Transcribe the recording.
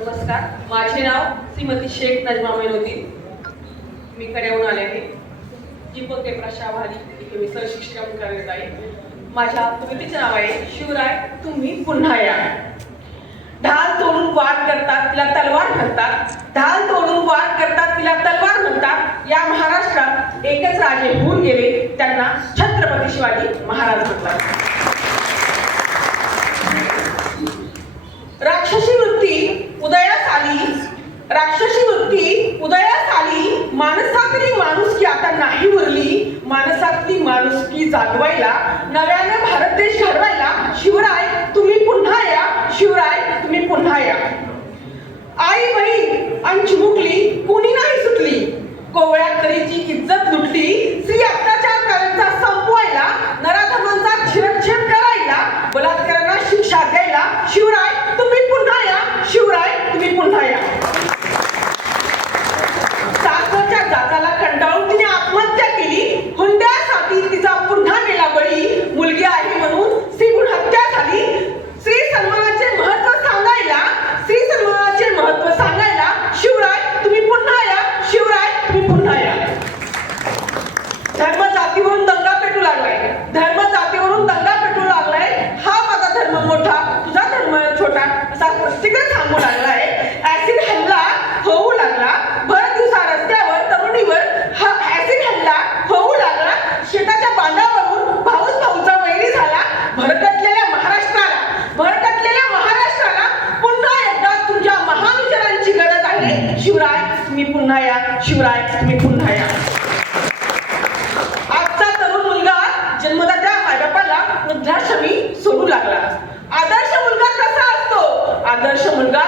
नमस्कार, माझे नाव श्रीमती शेख नजमा मेनोद्दीन. मी कड्याहून आले आहे. दीपक देवराज भारी इथे मी सहशिक्षिका म्हणून कार्यरत आहे. माझ्या कवितेचे नाव आहे शिवराय तुम्ही पुन्हा या. ढाल तोडून वार करतात तिला तलवार म्हणतात. ढाल तोडून वार करतात तिला तलवार म्हणतात. या महाराष्ट्रात एकच राजे होऊन गेले, त्यांना छत्रपती शिवाजी महाराज म्हणतात. राक्षसी वृत्ती उदयास आली, राक्षसी वृत्ती उदयास आली. माणसातली माणुसकी आता नाही उरली. माणसातली माणुसकी जागवायला, नव्याने भारत देश घडवायला शिवराय तुम्ही पुन्हा या. शिवराय तुम्ही पुन्हा या. आई बहीण आणि चिमुकली कोणी नाही सुटली. कोवळ्या खरीची इज्जत लुटली. स्त्री अत्याचार करायचा संपवायला, नराधमांचा शिरच्छेद करायला, बलात्कारांना शिक्षा द्यायला शिवराय तुम्ही पुन्हा या. शिवराय तुम्ही पुन्हा या. सासरच्या जाताला कंटाळून तिने आत्महत्या केली. हुंड्यासाठी तिचा पुन्हा गेला बळी. मुलगी आहे म्हणून स्त्रीगुण हत्या झाली. स्त्री सन्मानाचे महत्व सांगायला, स्त्री सन्मानाचे महत्व सांगायला शिवराय तुम्ही पुन्हा या. शिवराय तुम्ही पुन्हा या. धर्म जातीवरून दंगा पेटू लागलाय. धर्म जातीवरून दंगा पेटू लागलाय. हा माझा धर्म मोठा, तुझा धर्म छोटा असा प्रत्येकच सांगू लागलाय. ऍसिड हल्ला होऊ लागला. भर दिवसा रस्त्यावर तरुणीवर हा ऍसिड हल्ला होऊ लागला. शेताच्या बांधावरून भाऊच भाऊचा वैरी झाला. भरकटलेल्या महाराष्ट्राला पुन्हा एकदा तुझ्या महान विचारांची गरज आहे. शिवराय तुम्ही पुन्हा या. शिवराय तुम्ही पुन्हा या. आजचा तरुण मुलगा जन्मदात्या मायबापाला वृद्धाश्रमी सोडू लागला. आदर्श मुलगा कसा असतो? आदर्श मुलगा